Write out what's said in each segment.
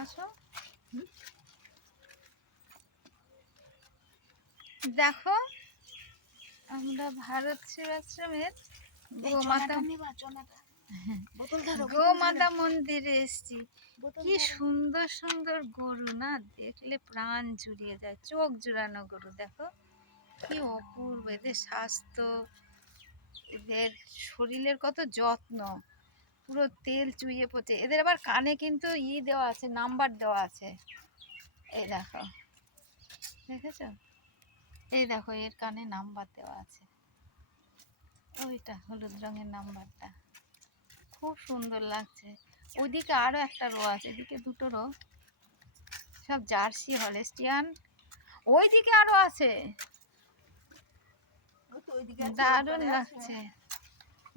আসো দেখো আমরা ভারত সেবাশ্রমের গোমাতা মন্দিরে এসেছি। কি সুন্দর সুন্দর গরু না, দেখলে প্রাণ জুড়িয়ে যায়, চোখ জুড়ানো গরু। দেখো কি অপূর্ব এদের স্বাস্থ্য, এদের শরীরের কত যত্ন, পুরো তেল চুইয়ে পড়ছে। এদের আবার কানে কিন্তু দেওয়া আছে, নাম্বার দেওয়া আছে। এই দেখো, দেখেছো? এই দেখো এর কানে নাম্বার দেওয়া আছে, ওইটা হলুদ রঙের নাম্বারটা। খুব সুন্দর লাগছে। ওইদিকে আরো একটা রো আছে, এদিকে দুটো রো, সব জার্সি হলেস্টিয়ান। ওইদিকে আরো আছে, দারুণ লাগছে,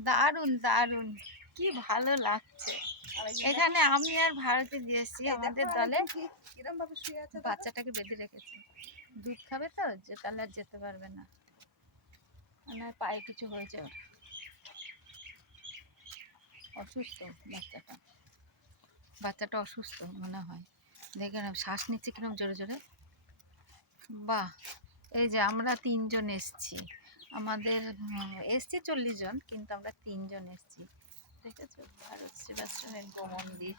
দারুণ দারুণ, কি ভালো লাগছে। এখানে আমি আর ভারতে দিয়েছি আমাদের দলে, বাচ্চাটাকে বেঁধে রেখেছে, দুধ খাবে তো, যে তাহলে আর যেতে পারবে না, মানে পায়ে কিছু হয়েছে, ওর অসুস্থ বাচ্চাটা অসুস্থ মনে হয়। দেখে না শ্বাস নিচ্ছে কিরম জোরে জোরে। বাহ, এই যে আমরা 3 জন এসছি, আমাদের এসছি 40 জন, কিন্তু আমরা 3 জন এসছি। দেখেছো ভারত সেবাশ্রমের গোমন্দির,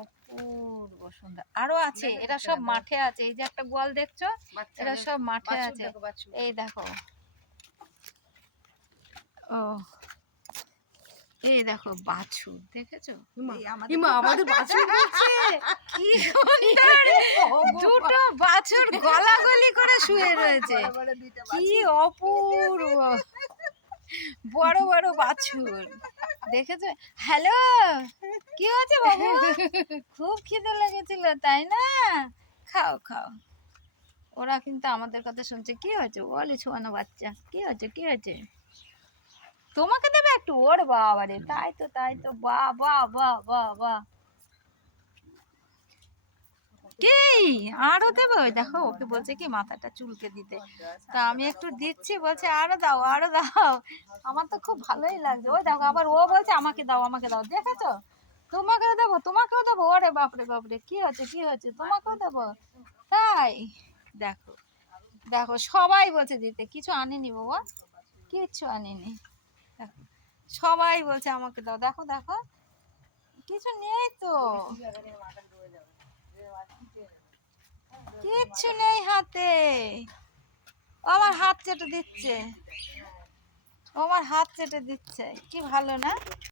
অপূর্ব সুন্দর। আরো আছে, এরা সব মাঠে আছে। এই যে একটা গোয়াল দেখছো, এরা সব মাঠে আছে। এই দেখো, ও এই দেখো বাছুর, দেখেছো? আমাদের বাছুর বলছে কি সুন্দর, দুটো বাছুর গলাগলি করে শুয়ে রয়েছে, কি অপূর্ব বড় বড় বাছুর, দেখেছো? হ্যালো, কি হয়েছে বাবু? খুব খিদে লেগেছিল তাই না? খাও খাও। ওরা কিন্তু আমাদের কথা শুনছে। কি হয়েছে বলে ছোয়ানো বাচ্চা, কি হয়েছে কি হয়েছে? তোমাকে দেবে একটু? ওর বাবা রে, তাই তো তাই তো, বাহ বাহ বাহ বাহ বাহ। কি আরো দেবে? ওই দেখো ওকে বলছে কি মাথাটা চুলকে দিতে, তা আমি একটু দিচ্ছি, বলছে আরো দাও আরো দাও। আমার তো খুব ভালোই লাগছে। ওই দেখো আবার ও বলছে আমাকে দাও আমাকে দাও, দেখেছো? তোমাকেও দেবো তোমাকেও দেবো। ওরে বাপরে বাপরে, কি হচ্ছে কি হচ্ছে, তোমাকেও দেবো তাই? দেখো দেখো সবাই বলছে দিতে, কিছু আনিনি বাবা, কিচ্ছু আনিনি। দেখো সবাই বলছে আমাকে দাও, দেখো দেখো কিছু নেই তো, কিচ্ছু নেই হাতে। ও আমার হাত চেটে দিচ্ছে, ও আমার হাত চেটে দিচ্ছে, কি ভালো না?